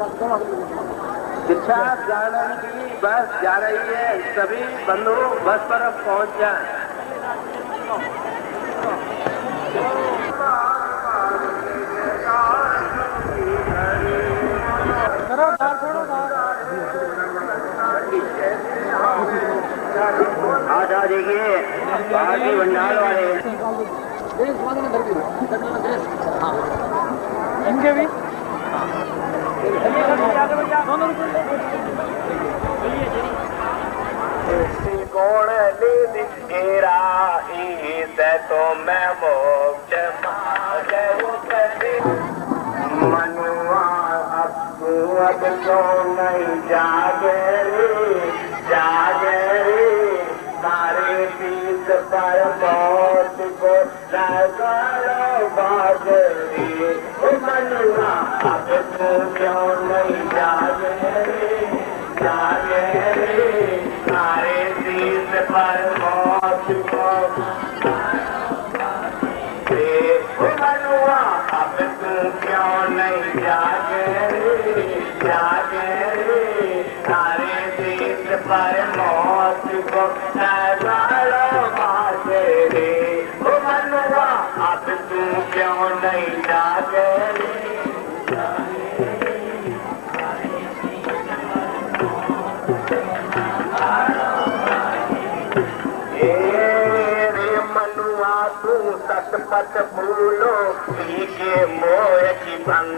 शिक्षा जानन की बस जा रही है, सभी बंधु बस पर पहुंच जाएं। आजा देखिए बाकी भंडार वाले इनके भी कौन तेरा से तो मैं मोक्ष मनुआ अब तू अब क्यों नहीं जागे तारे पीत पर मौत को लगालो बाजरी मनुआ अब तू क्यों नहीं जागे तारे पीत पर मौत को मनुआ अब तू क्यों नहीं जागे तारे पीत पर मौत को लगालो बाजरी मनुआ अब तू क्यों नहीं जागे सतपथ भूलो के मोह की भंग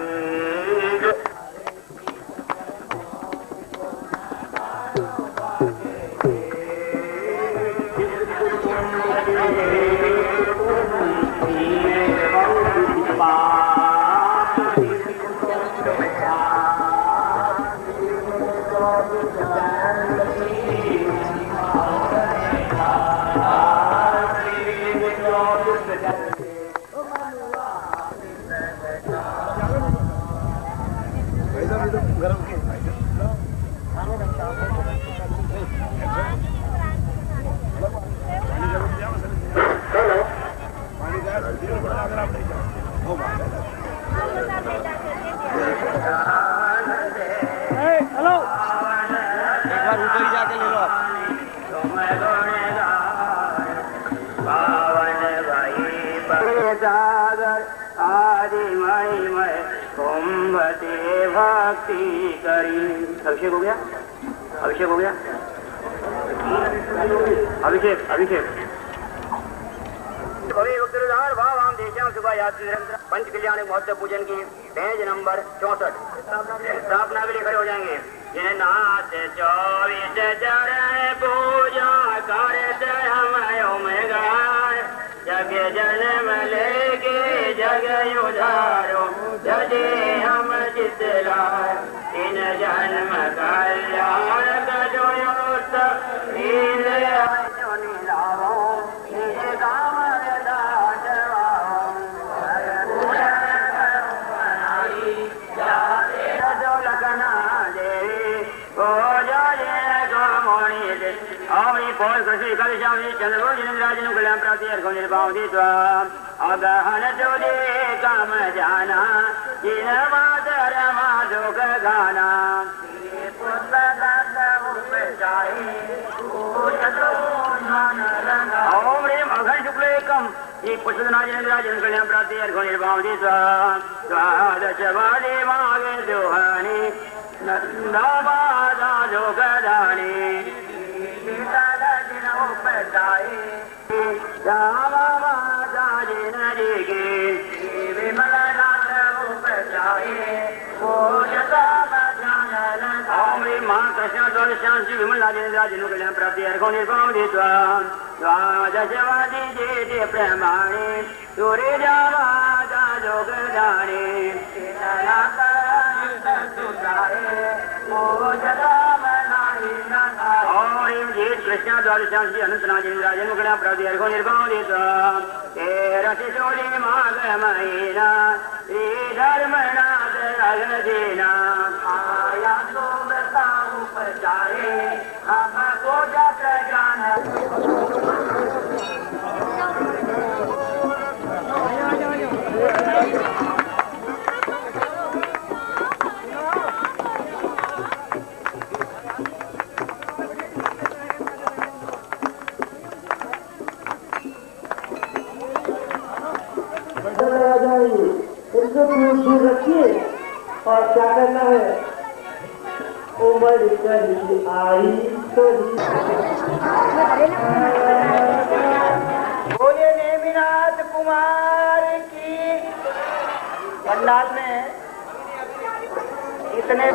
भक्ति करी। अभिषेक हो गया अभिषेक भाव हम देशम सुबह यात्री निरंतर पंच कल्याण महोत्सव पूजन की पेज नंबर 64 स्थापना के लिए खड़े हो जाएंगे। जिन्हें नाथ 24 चरण पूजा करते हम गाय जग जन्म लेके जग उधारो जगे हम जितलाय इन जन्म कल्याण जो अगहन चोले काम जाना जिन मातर माधोक गाना ओम ह्रीम अघन शुक्ल एकम ये पुष्पनाजन कल्याण प्राप्ति अर्घो निर्भावती द्वादश वाले मागे दोहानी नंदाबादा जोगदानी प्राप्ति अर्घो निर्भावती द्वादशवादी जे प्रमाणे सूर्य जावादा जोगदानी कृष्ण द्वादशांशी अनंतनाजन प्राप्ति अर्घो निर्भावती रसिशोरी माघ महीना श्री धर्मनाथ अगजेना आया तो उपचारे हमको जग ज्ञान उसको दूर दूर रखिए और क्या करना है, उमड़ कर आई बोले नेमिनाथ कुमार की। पंडाल में इतने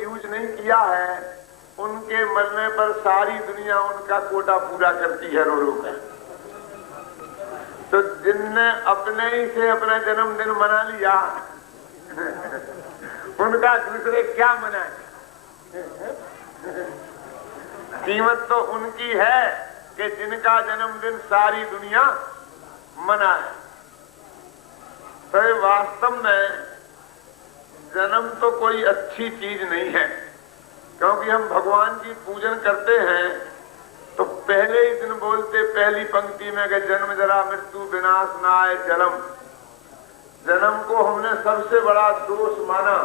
यूज नहीं किया है, उनके मरने पर सारी दुनिया उनका कोटा पूरा करती है रो रो कर। तो जिनने अपने ही से अपना जन्मदिन मना लिया उनका दूसरे क्या मनाए। कीमत तो उनकी है कि जिनका जन्मदिन सारी दुनिया मनाए। तो वास्तव में जन्म तो कोई अच्छी चीज नहीं है, क्योंकि हम भगवान की पूजन करते हैं तो पहले ही दिन बोलते पहली पंक्ति में कि जन्म जरा मृत्यु विनाश न आए जन्म। जन्म को हमने सबसे बड़ा दोष माना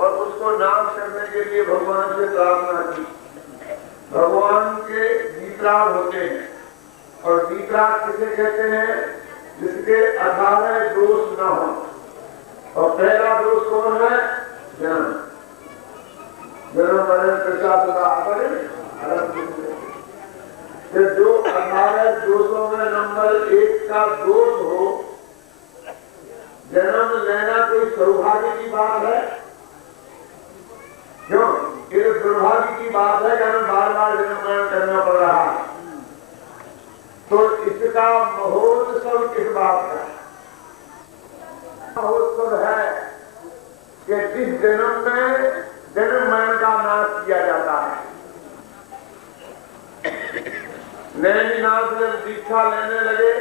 और उसको नाश करने के लिए भगवान से प्रार्थना की। भगवान के वितराग होते हैं, और वितराग किसे कहते हैं? जिसके 18 दोष न हो। और पहला दोष कौन है? जन्म। जन्म मरण प्रसाद जो 18 दोषों में नंबर 1 का दोष हो, जन्म लेना कोई सौभाग्य की बात है? क्यों? ये दुर्भाग्य की बात है कि हमें बार बार जन्म मरण करना पड़ रहा है। तो इसका महोत्सव किस बात का महोत्सव है? कि जिस जन्म में जन्म मरण का नाश किया जाता है। नैनीनाथ जब दीक्षा लेने लगे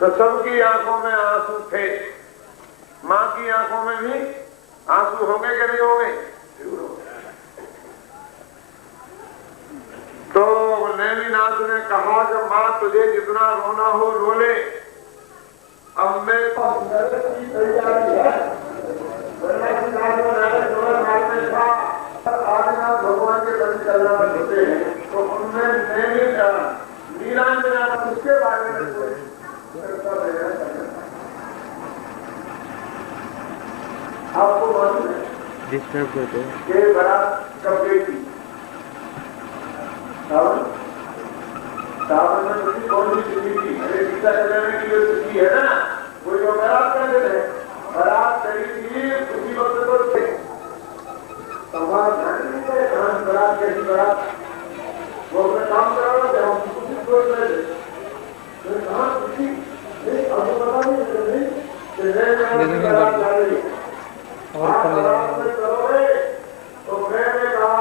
तो सबकी आंखों में आंसू थे। मां की आंखों में भी आंसू होंगे कि नहीं होंगे? तो नैनीनाथ ने कहा कि मां तुझे जितना रोना हो रो ले, अब मेरे पास नरक की तैयारी है। आदिनाथ भगवान के दर्शन करना होते हैं, तो उनमें नीलांजना उसके बारे में आपको मालूम है डिस्टर्ब करते हैं। ये बारात कब गई थी? सावन में किसी कौन सी तिथि थी? अरे गीता चलाने की जो तिथि है ना, वो जो बारात का दिन है, बारात चली थी उसी वक्त तो समाज बारात कैसी बारात वो अपना काम करा रहा था, हम कुछ सोच रहे थे कहाँ खुशी आपको पता नहीं बारात जा रही है और ऊपर ले जाएंगे। तो मैंने कहा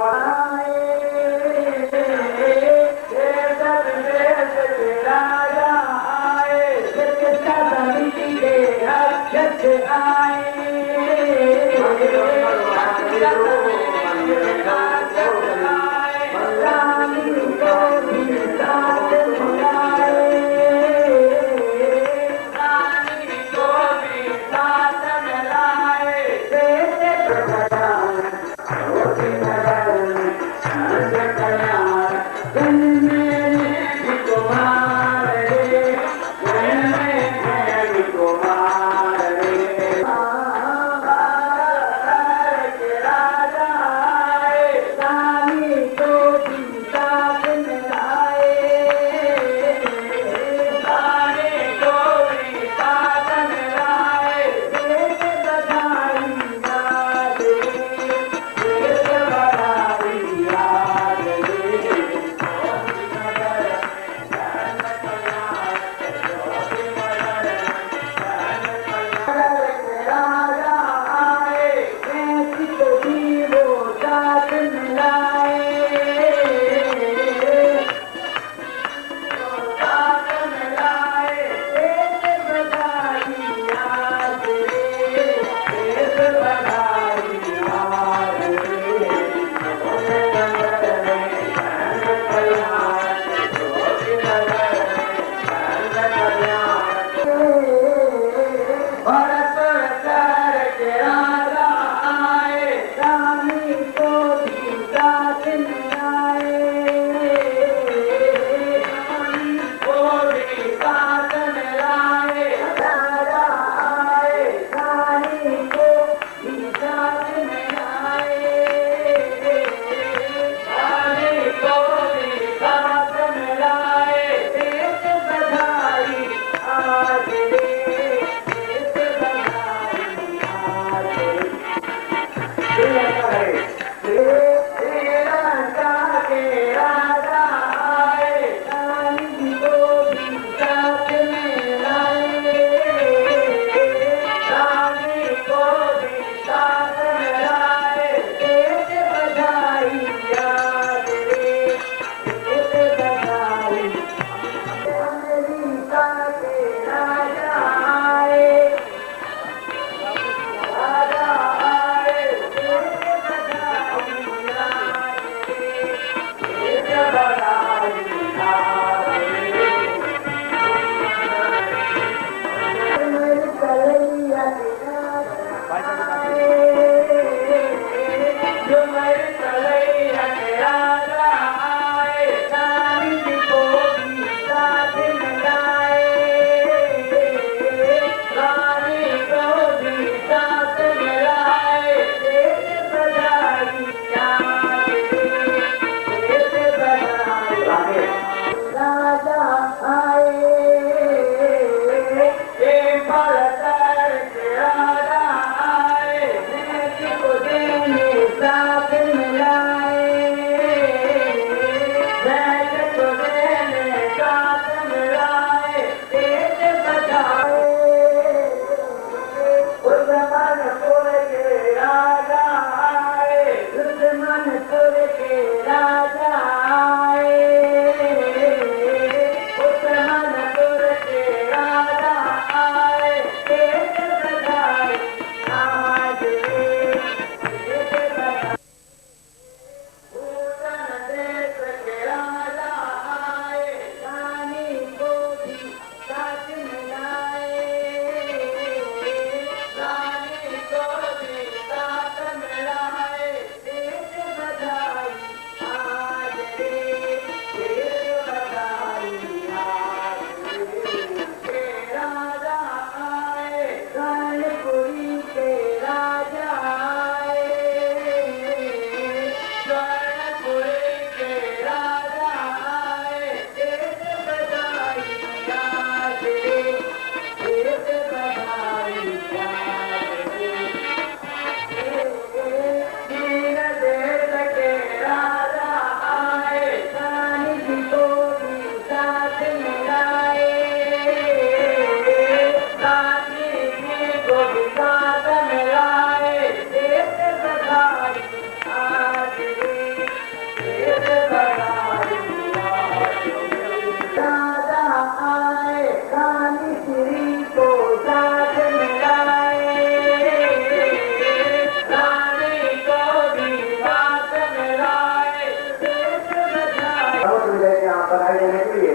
बनाए जाने के लिए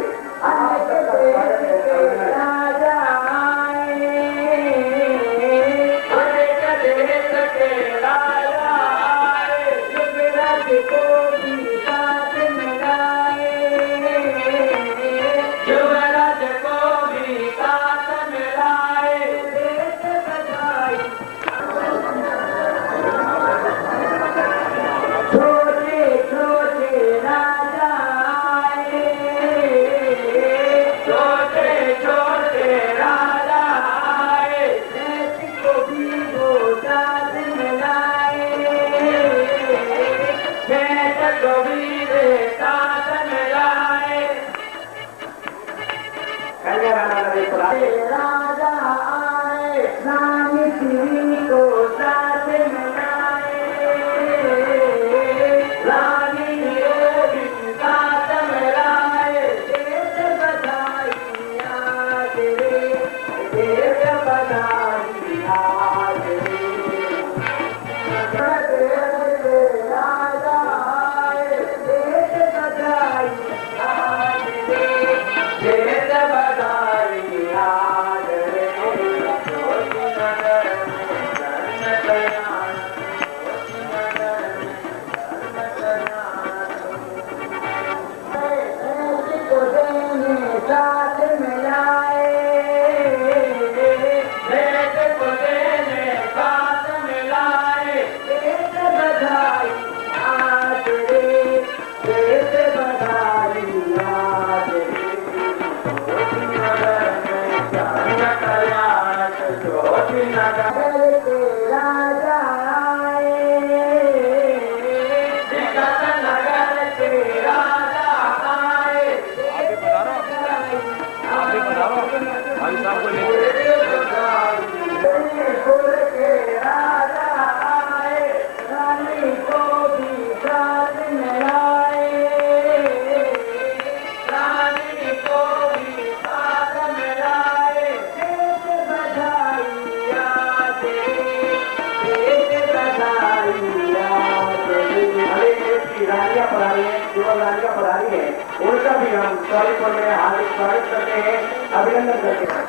उनका भी हम स्वागत में हार्दिक स्वागत करते हैं, अभिनंदन करते हैं।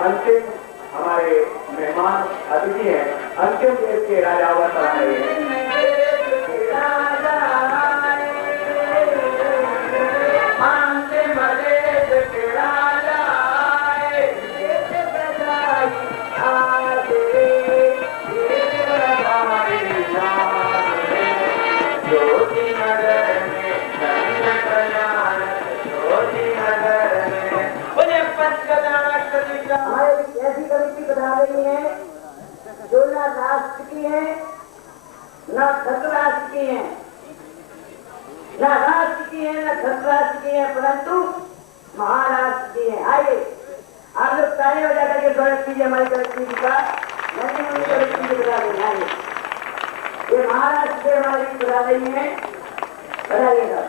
अंतिम हमारे मेहमान अतिथि हैं, अंतिम देश के राजा अवसर आ रहे हैं। ऐसी कमिटी बना रही है जो न राष्ट्र की है न धृतराष्ट्र की है। न राष्ट्र की है न धनराष्ट्र की है, परंतु महाराष्ट्र की है। आइए आप लोग ताली बजा करके स्वागत कीजिए हमारी कलेक्टर जी का। नन्ही मुन्नी कलेक्टर जी बता रहे हैं। ये महाराष्ट्र से हमारी बता रही है, बताइएगा।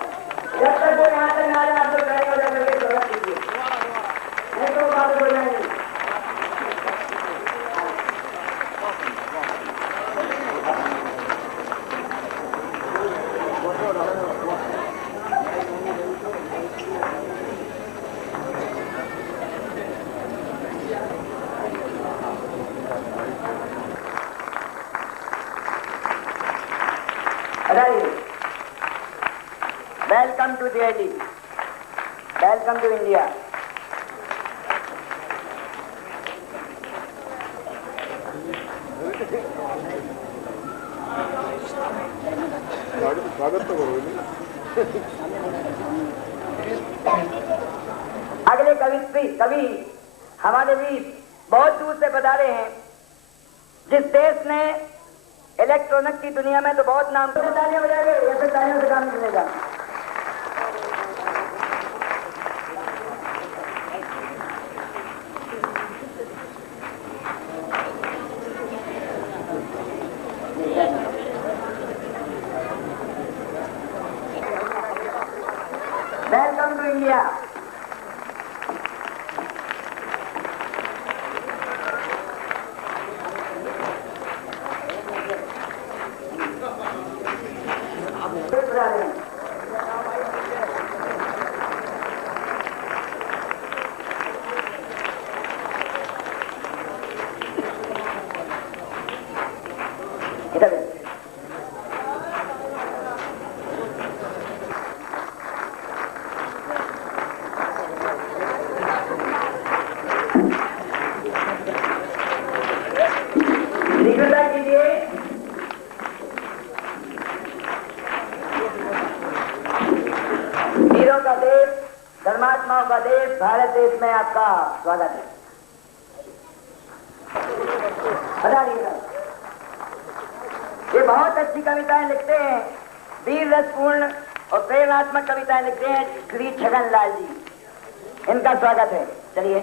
जब तक वो यहाँ तक आ जाए आप लोग ताली बजा करके स्वागत कीजिए, नहीं तो बात हो जाएगी। Welcome to Delhi. Welcome to India. स्वागत तो करो। अगले कवि हमारे बीच बहुत दूर से पधारे हैं। जिस देश ने इलेक्ट्रॉनिक की दुनिया में तो बहुत नाम, तो तालियां बजाएंगे या फिर तालियों से काम मिलेगा। Welcome to India. धर्मात्माओं का देश भारत देश में आपका स्वागत है। ये बहुत अच्छी कविताएं लिखते हैं, वीर रसपूर्ण और प्रेरणात्मक कविताएं लिखते हैं श्री छगन लाल जी, इनका स्वागत है। चलिए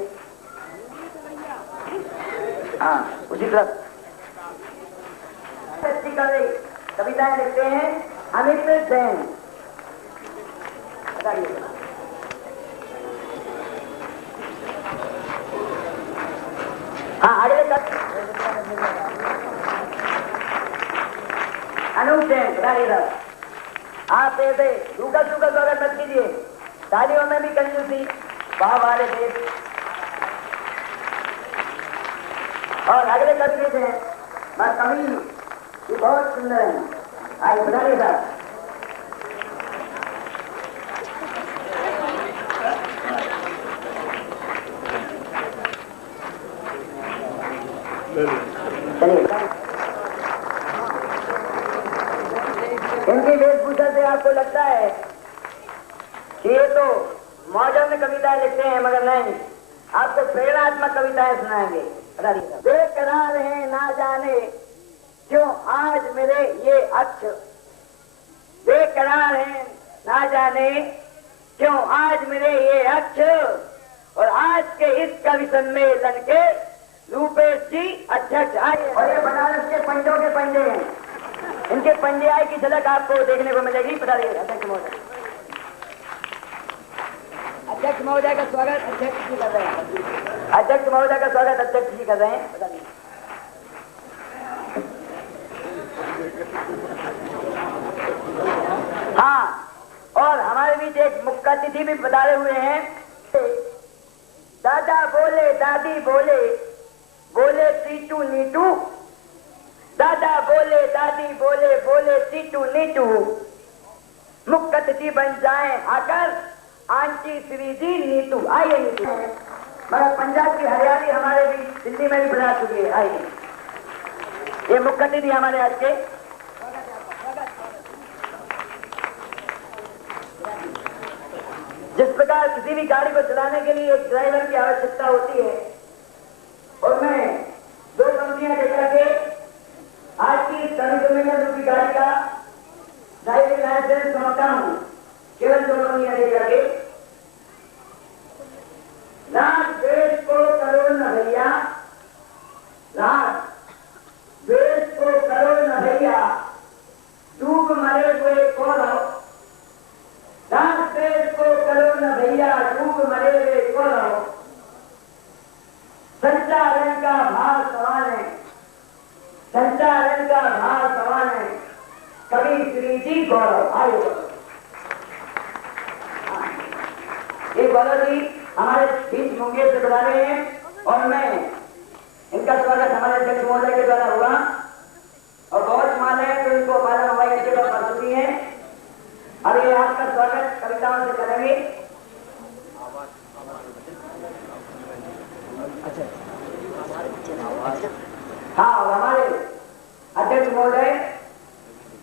हाँ उसी तरफ अच्छी कविताएं लिखते हैं अमित सेन। हाँ अगले अनूप जैन बताइएगा। आप ऐसे सूखा सूखा स्वागत मत कीजिए, तालियों में भी कंजूसी, वाह वाले देश। और अगले कवि हैं कवि ये बहुत सुंदर है, आइए बताइएगा। इनकी वेशभूषा से आपको लगता है कि ये तो मॉडर्न कविताएं लिखते हैं, मगर नहीं, आपको प्रेरणात्मक कविताएं सुनाएंगे। बेकरार है ना जाने क्यों आज मेरे ये अक्षर, बेकरार है ना जाने क्यों आज मेरे ये अक्षर, और आज के इस कवि सम्मेलन के रूपेश जी अध्यक्ष आए। और ये बनारस के पंजों के पंजे हैं, इनके पंजे आए की झलक आपको देखने को मिलेगी। बता दीजिए अध्यक्ष महोदय, अध्यक्ष महोदय का स्वागत अध्यक्ष जी कर रहे हैं। अध्यक्ष महोदय का स्वागत अध्यक्ष जी कर रहे हैं। बता दीजिए। हाँ, और हमारे बीच एक मुख्य अतिथि भी पधारे हुए हैं। दादा बोले दादी बोले, बोले टीटू नीटू, दादा बोले दादी बोले, बोले टीटू नीटू, मुख्य अतिथि बन जाए आकर आंटी श्री जी नीतू। आइए नीतू। मगर पंजाब की हरियाली हमारे बीच दिल्ली में भी बना चुकी है। आइए, ये मुख्य अतिथि हमारे आज के। जिस प्रकार किसी भी गाड़ी को चलाने के लिए एक ड्राइवर की आवश्यकता होती है, और मैं दो कंपनियां लेकर के आज की श्रमिक सम्मेलन रूपी गाड़ी का ड्राइविंग लाइसेंस समझता हूँ, मरे हुए कौरव, दास देश को करो न भैया डूब मरे हुए कौरव, सच्चा रंग का भाव सवाल है, सच्चा रंग का भाव सवाल है, कभी श्री जी गौरव। आइए ये गौरव जी हमारे बीच मुंगेर से बुला रहे हैं और मैं इनका स्वागत हमारे अध्यक्ष महोदय के द्वारा हुआ और बहुत माल है तो इनको बाला हवाई अड्डे पर प्रस्तुति है। अब ये आपका स्वागत कविताओं से करेंगे। हाँ, और हमारे अध्यक्ष महोदय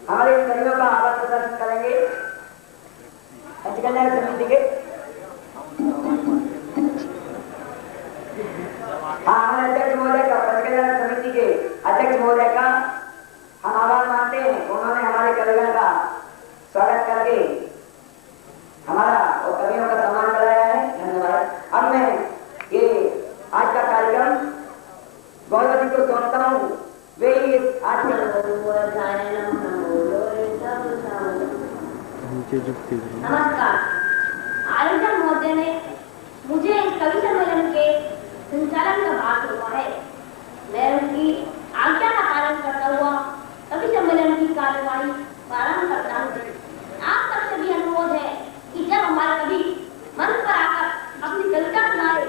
हमारे इन कवियों का आवाज प्रदर्शन करेंगे पंचकल्याण समिति के। हाँ, हमारे अध्यक्ष महोदय का पंचकल्याण समिति के अध्यक्ष महोदय का हम आभार मानते हैं। उन्होंने हमारे कवियों का स्वागत करके हमारा और कवियों का सम्मान कराया है। धन्यवाद। अब मैं ये आज का कार्यक्रम गौरव जी को सौंपता हूँ। वे आज नमस्कार। आयोजक महोदय ने मुझे इस कवि सम्मेलन के संचालन का भाग सौंपा है। मैं उनकी आज्ञा का पालन करता हुआ कवि सम्मेलन की कार्यवाही प्रारंभ करता हूँ। आप सबसे भी अनुरोध है कि जब हमारे कवि मंच पर आकर अपनी कविता सुनाए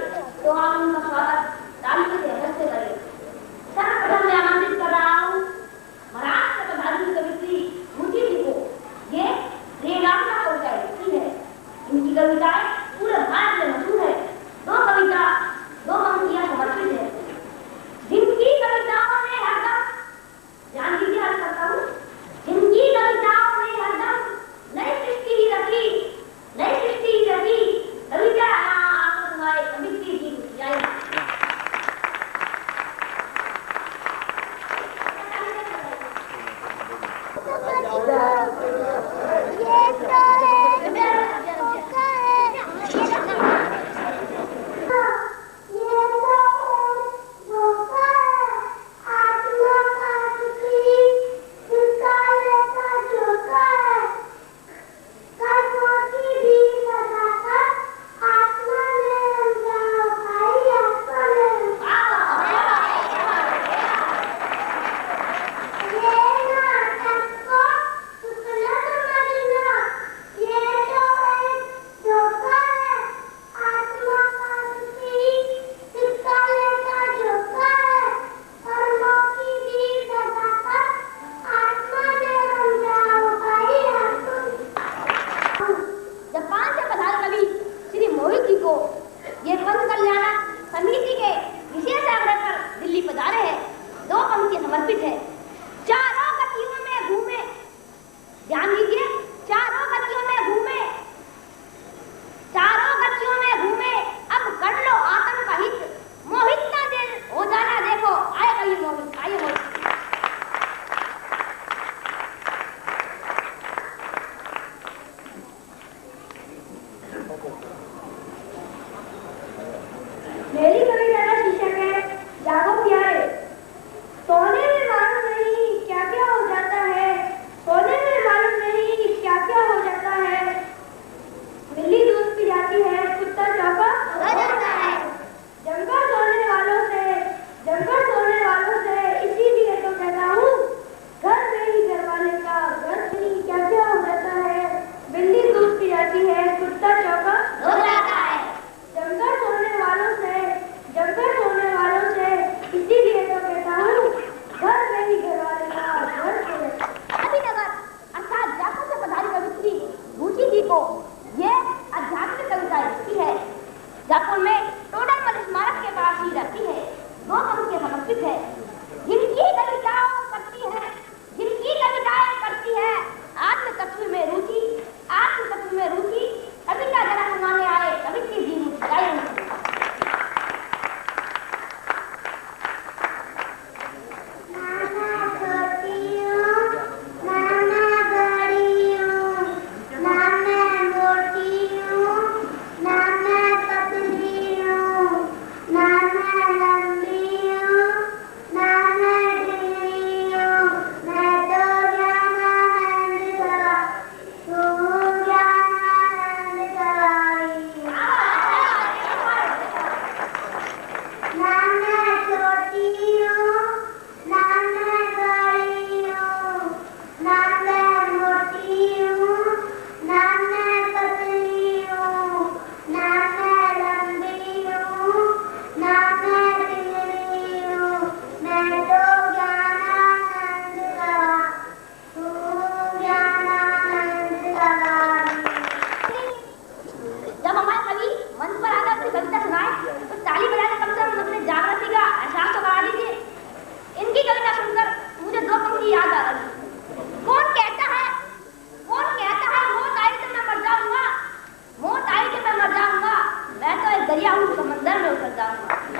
तो आप उनका स्वागत तालियों से अवश्य करें। सर्वप्रथम मैं आमंत्रित कर रहा हूँ महाराष्ट्र के प्रधान कवि मुंशी जी को। ये रेगाना कविता लिखी है। इनकी कविताएं पूरे भारत में मशहूर है। दो पंक्तियां समर्पित है।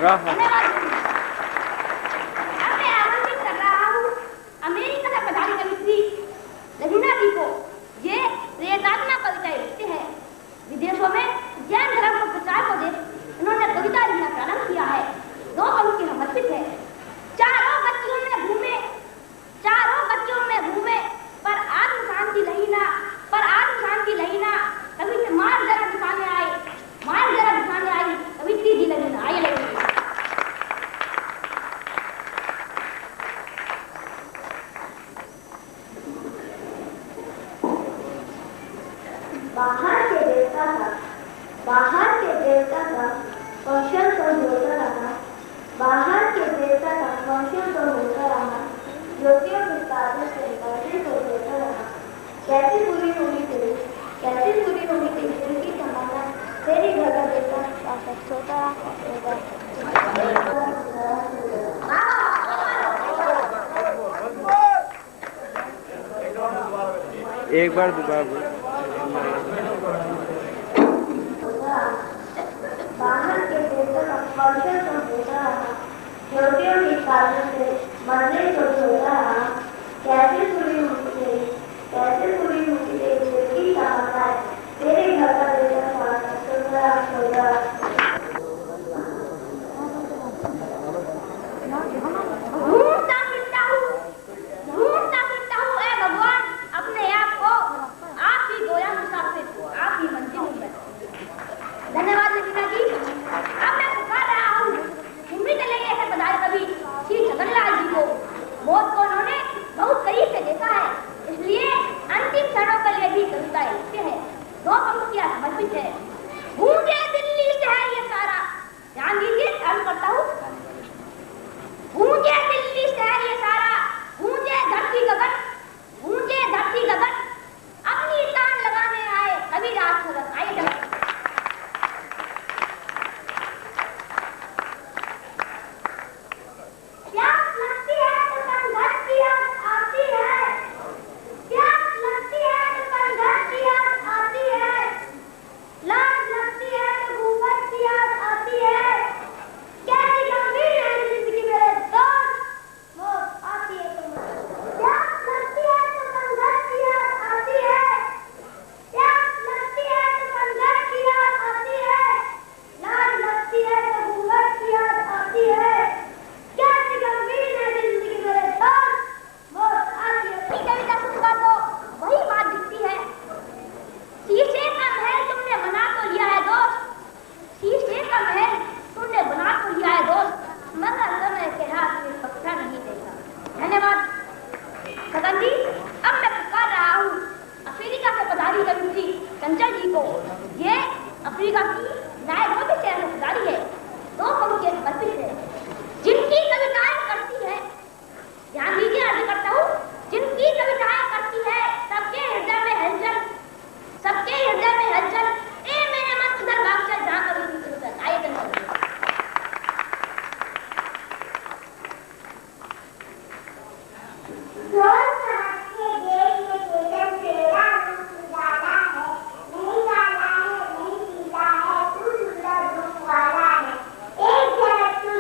धन्यवाद। अब मैं आमंत्रित कर रहा हूँ अमेरिका से पधारी कवयित्री रवीना जी को। ये प्रेरणात्मक कविताएं लिखते हैं। विदेशों में जैन धर्म को प्रचार को दे उन्होंने कविता लिखना प्रारंभ किया है। 2 पंक्ति समर्पित है। चारों बच्चों में घूमे पर आत्म शांति लहीना, कभी से मार जरा दिखाने आई, कवित्री जी लहीना आइए लगी। बाहर के देवता का फंक्शन तो होता रहा, ज्योतियों के तारों से निकलने को देता रहा। कैसी पूरी होगी तेरी दिल की तमन्ना, तेरी घर का देवता सोता एक बार दोबारा बाहर के देवता का फंक्शन तो होता रहा, ज्योतियों की तारों से मरने को होता रहा। कैसे पूरी होगी तेरी दिल की तमन्ना, तेरे घर का देवता सोता ढूंढता फिरता हूँ ऐ भगवान अपने आप को, आप ही गोया मुसाफिर, आप ही मंजिल में। धन्यवाद रवीना जी। अब मैं पुकार रहा हूँ मुंबई चले गए हैं पधारे कवि श्री छगनलाल जी को। मौत को उन्होंने बहुत करीब से देखा है, इसलिए अंतिम क्षणों के लिए भी कविताएं लिखते हैं। 2 पंक्तियां समर्पित है। गूंजे दिल्ली शहर ये सारा, ध्यान दीजिए, अर्ज करता हूँ। गूंजे दिल्ली शहर ये सारा, गूंजे धरती गगन, अपनी तान लगाने आए कवि राजसरन। आइए प्यास लगती है तो कंधर की याद आती है, प्यास लगती है तो कंधर की याद आती है, लाज लगती है तो घूंघट की याद आती है। कैसी गंभीर है जिंदगी मेरे दोस्त, मौत आती है तो प्यास लगती है तो कंधर की याद आती है, प्यास लगती है तो कंधर की याद आती है, लाज लगती है तो घूंघट की याद आती है। कैसी गंभीर है जिंदगी मेरे दोस्त, मौत आती है। ये कविता सुनकर तो वही बात दिखती है। शीशे का महल तुमने बना तो लिया है दोस्त, शीशे का महल तुमने बना तो लिया है दोस्त, मगर समय के हाथ में पत्थर नहीं देखा। धन्यवाद छगन जी। अब मैं पुकार रहा हूँ अफ्रीका से पधारी कवयित्री चंचल जी को। ये अफ्रीका की नायरोबी शहर में पधारी है। 2 पंक्तियां समर्पित है। जिनकी कविताएं करती है, ध्यान दीजिए, अर्ज करता हूँ, जिनकी कविताएं करती है सबके हृदय में हलचल, ए मेरे मन उधर भाग चल जहाँ कभी नहीं चलता। आइए धन्यवाद। एक झलक तू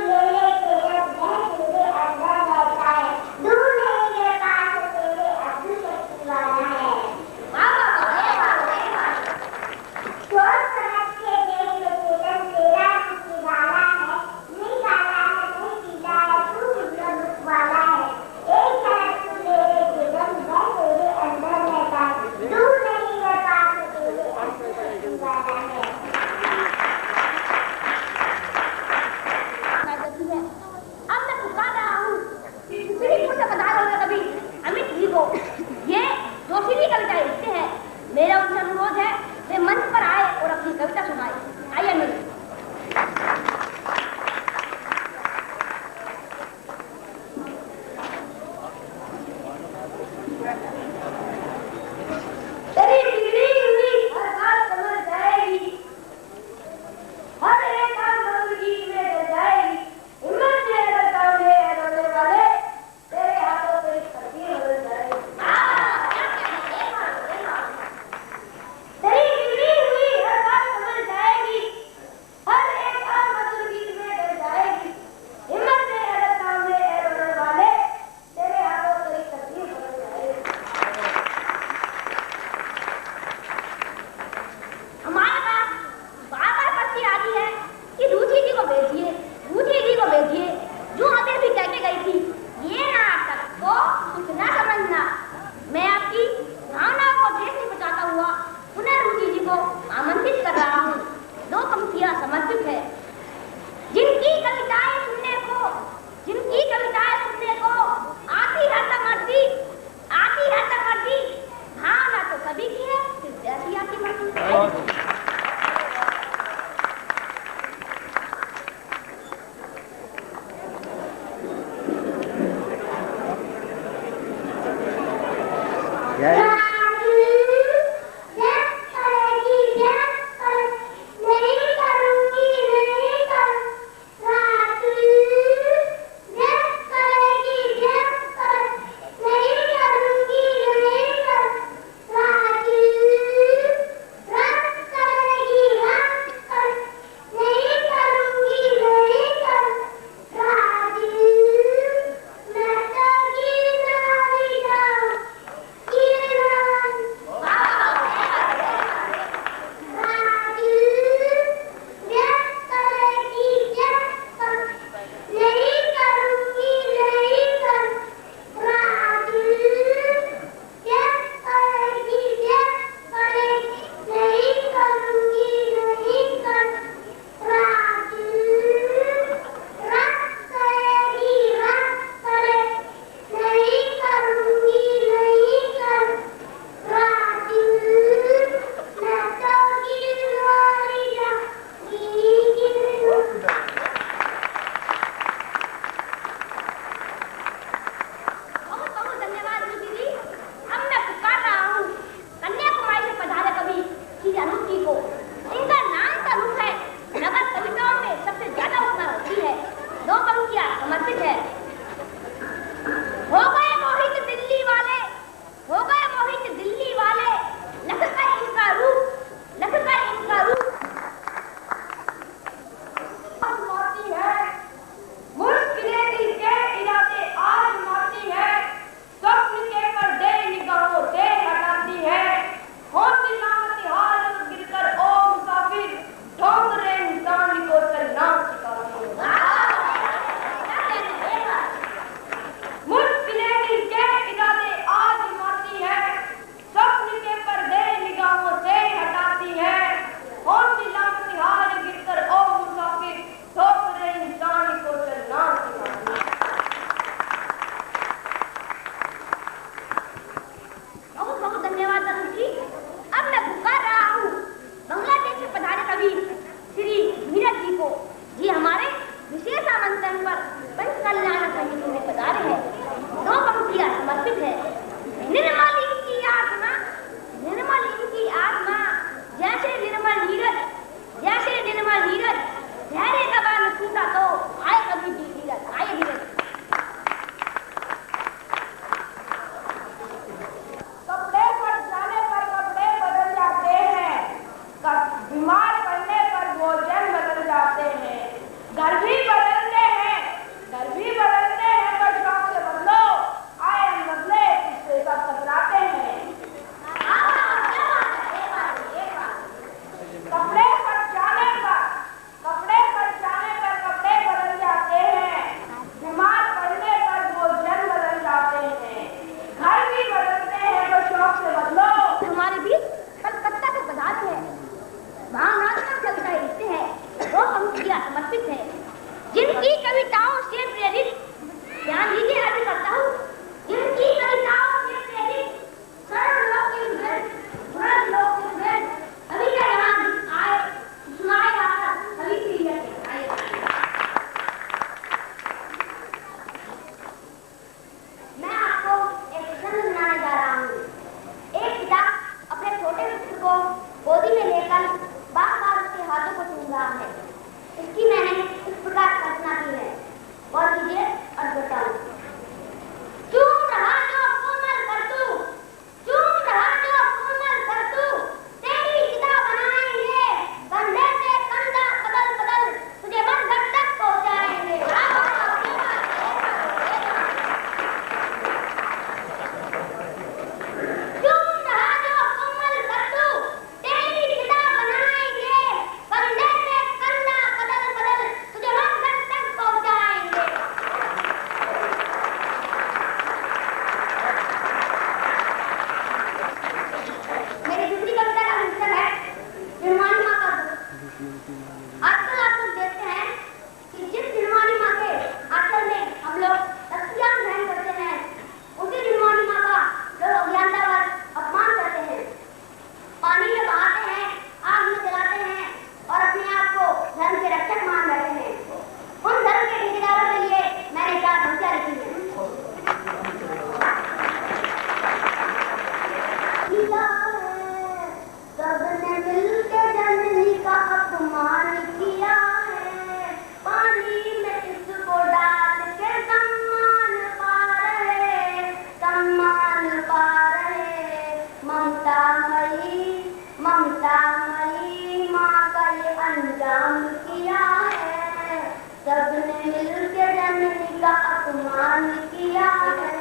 ममता मई माँ का ये अंजाम किया है, सबने मिलकर जननी का अपमान किया है।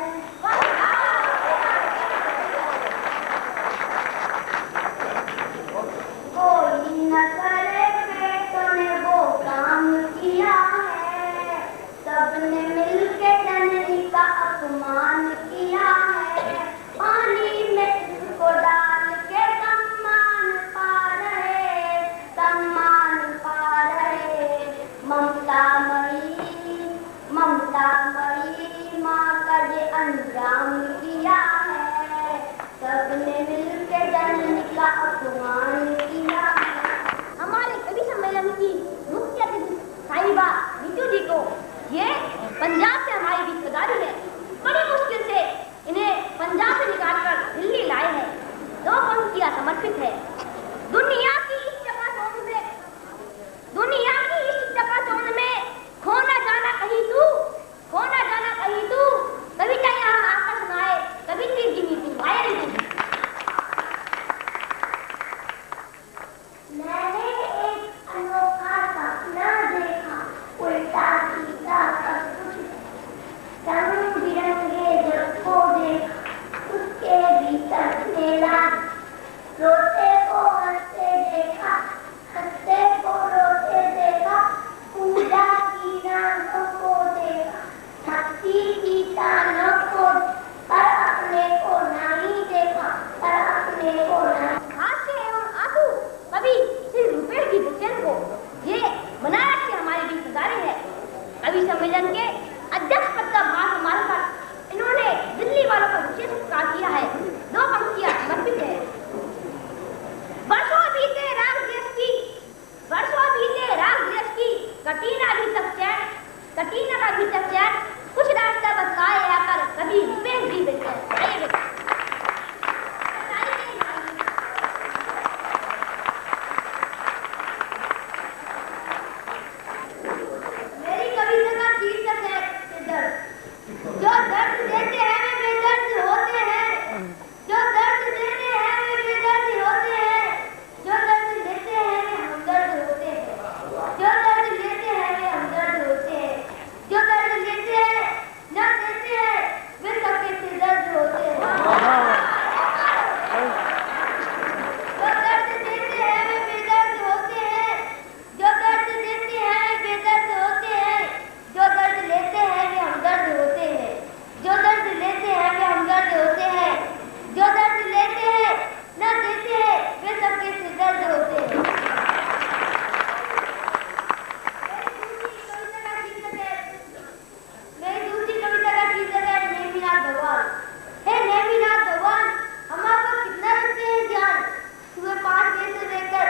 कोई न करे बेटों ने वो काम किया है, सबने मिलकर जननी का अपमान किया है। पानी में इसको डाल के सम्मान पा रहे ममता मई माँ का ये अंजाम किया है, सबने मिलकर जननी का अपमान किया है। हमारे कवि सम्मेलन की मुख्य अतिथि साहिबा नीतू जी को ये पंजाब से हमारी रिश्तेदारी है, बड़ी मुश्किल से इन्हें पंजाब से निकालकर दिल्ली लाए हैं। 2 पंक्तियां समर्पित है। दुनिया की इस चकाचौंध में खो न जाना कहीं तू, कविता यहाँ आकर सुनाए कवि की नीति आए। मैंने एक अनोखा सपना देखा, उल्टा सीधा सब कुछ, रंग बिरंगे जग को देखा, उसके भीतर मेला, रोते को हंसते देखा, हंसते को रोते देखा, पूजा की नामों को देखा, भक्ति की तानों को, पर अपने को नहीं देखा, पर अपने को नहीं। हास्य एवं आंसू कवि श्री रुपेश जी बच्चन को ये बनारस से हमारी रिश्तेदारी है। कवि सम्मेलन के अध्यक्ष पद का भार संभाल कर इन्होंने दिल्ली वालों का विशेष उपकार किया है। 2 पंक्तियां समर्पित है। वर्षों बीते राग देश की कटीना का भी तक चैन, कुछ रास्ता बतलाए आकर कभी रुपेश जी बच्चन आए। मेरी कविता का शीर्षक है दर्द। जो दर्द देते हैं वे बेदर्द होते हैं, जो दर्द देते हैं वे बेदर्द होते हैं, जो दर्द लेते हैं वे हमदर्द होते हैं, जो दर्द लेते हैं वे हमदर्द होते हैं, जो दर्द लेते हैं न देते हैं वे सबके सिरदर्द होते हैं। जो दर्द देते हैं वे बेदर्द होते हैं, जो दर्द देते हैं वे बेदर्द होते हैं, जो दर्द लेते हैं वे हमदर्द होते हैं, जो दर्द लेते हैं वे हमदर्द होते हैं, जो दर्द लेते हैं न देते हैं वे सबके सिरदर्द होते हैं। मेरी दूसरी कविता का शीर्षक है नेमिनाथ भगवान। हे नेमिनाथ भगवान, हम आपको कितना रखते हैं ध्यान, सुबह 5 बजे से लेकर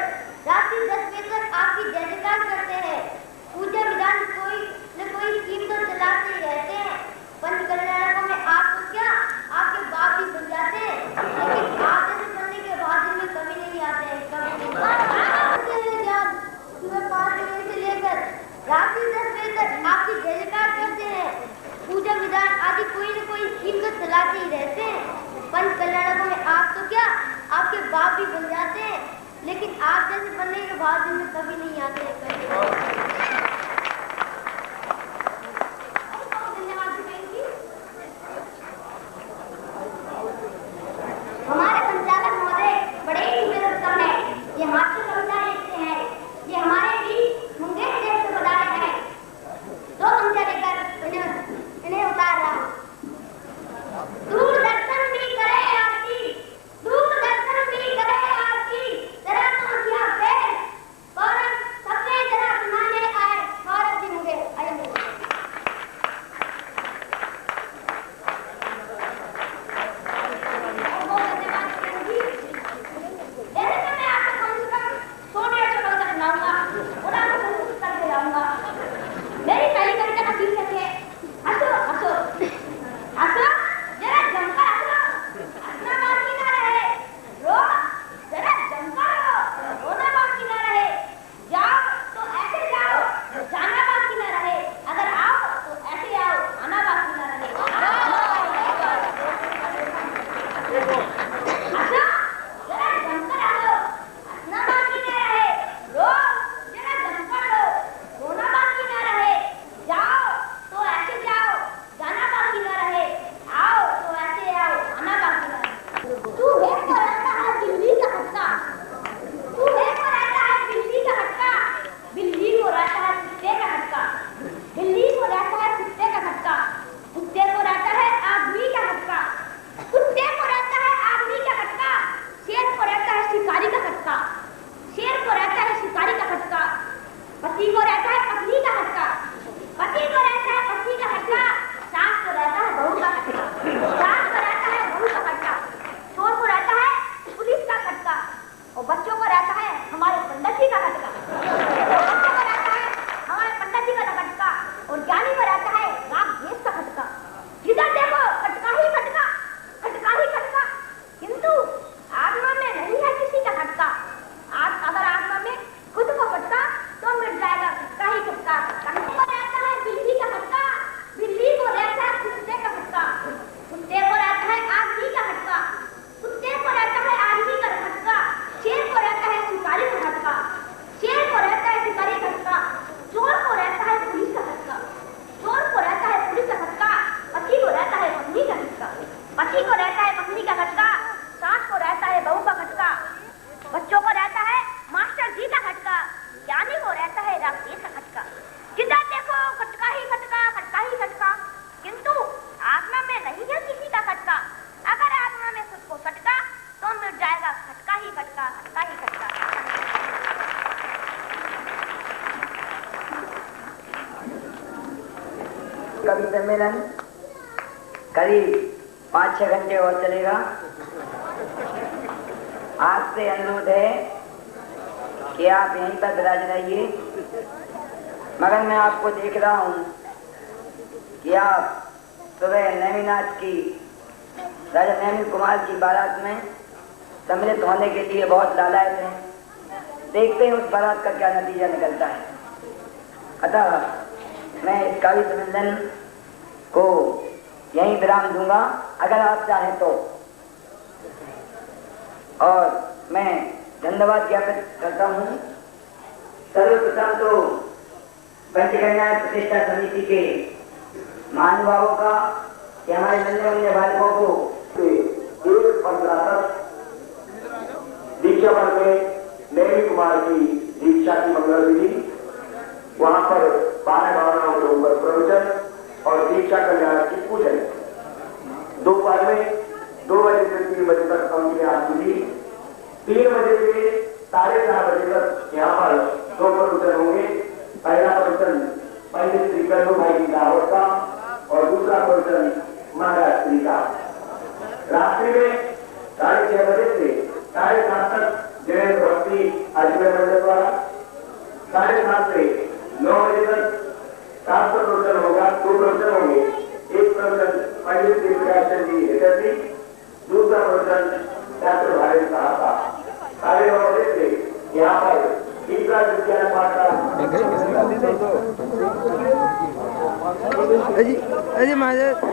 रात्रि 10 बजे तक आपकी जय जयकार करते हैं। पूजा विधान कोई न कोई स्कीम तो चलाते ही रहते हैं। पंच कल्याणकों में आपको क्या, आपके बाप भी बन जाते हैं, लेकिन आप जैसे बनने के बाद में कभी नहीं आते हैं, कभी नहीं ध्यान। सुबह 5 बजे से लेकर रात्रि 10 बजे तक आपकी जय जयकार करते हैं। पूजा विधान आदि कोई न कोई स्कीम तो चलाते ही रहते हैं। पंच कल्याणकों में आप तो क्या, आपके बाप भी बन जाते हैं, लेकिन आप जैसे बनने के बाद में कभी नहीं आते हैं, कभी नहीं। हमारे संचालक महोदय बड़े ही बेरोजगार हैं। ये हास्य कविता लिखते हैं। ये हमारे बीच मुंगेर देश से पधारे हैं। 2 पंक्तियां लेकर इन्हें उतार रहा हूँ। दूरदर्शन भी करे आरती, दूरदर्शन भी करे आरती, जरा तो क्या फेर, पर सबने जरा खटका ताही खटका। कवि सम्मेलन करीब 5-6 घंटे और चलेगा। आपसे अनुरोध है कि आप यहीं पर विराज रहिए, मगर मैं आपको देख रहा हूँ कि आप सुबह नैमिनाथ की राजा नैमी कुमार की बारात में सम्मिलित होने के लिए बहुत लालायत हैं। देखते हैं उस बारात का क्या नतीजा निकलता है। अतः मैं इस कवि सम्मेलन को यहीं विराम दूंगा अगर आप चाहें तो। और मैं धन्यवाद ज्ञापित करता हूँ सर्वप्रथम तो पंचकन्या प्रतिष्ठा समिति के महानुभावों का कि हमारे नन्हे बालकों को 1-15 तक दीक्षा पर में नैमी कुमार की दीक्षा की मंगल विधि, वहां पर 12 भावनाओं के ऊपर प्रवचन और दीक्षा कल्याण की पूजन। दोपहर में 2 बजे से 3 बजे तक पंक्तियां आरती, 3 बजे से 4:30 बजे तक यहाँ पर 2 प्रवचन होंगे। पहला प्रवचन पंडित श्री कन्नू भाई की दावत का और दूसरा प्रवचन महाराज श्री का। रात्रि में 6:30 बजे से 7:30 तक जयंत भक्ति अजमेर मंडल द्वारा, 7:30 से 9 बजे तक 7 प्रवचन होगा। 2 प्रवचन होंगे। एक प्रवचन पंडित श्री प्रकाश जी हेतरी, दूसरा प्रवचन डॉक्टर भारत साहब का। 9:30 बजे से यहाँ पर तीसरा विज्ञान पाठ का अजी महाराज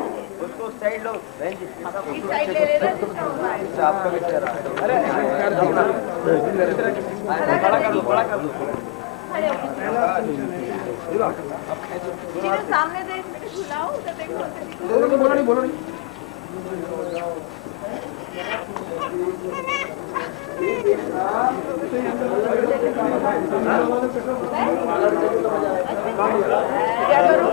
सामने देख बुलाओ उधर देखो बोलो नहीं क्या करूं?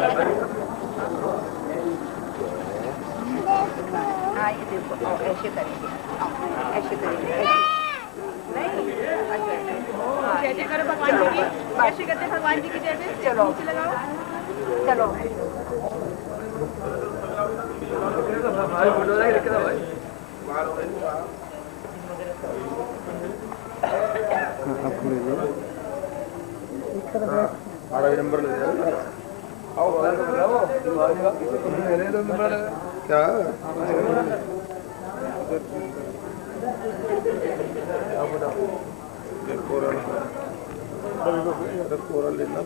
हाँ ये देखो ऐसे करेंगे, ऐसे करेंगे, नहीं जैसे करो भगवान जी की, ऐसे करते भगवान जी की जैसे। चलो लगाओ, चलो नंबर क्या कोरल लेना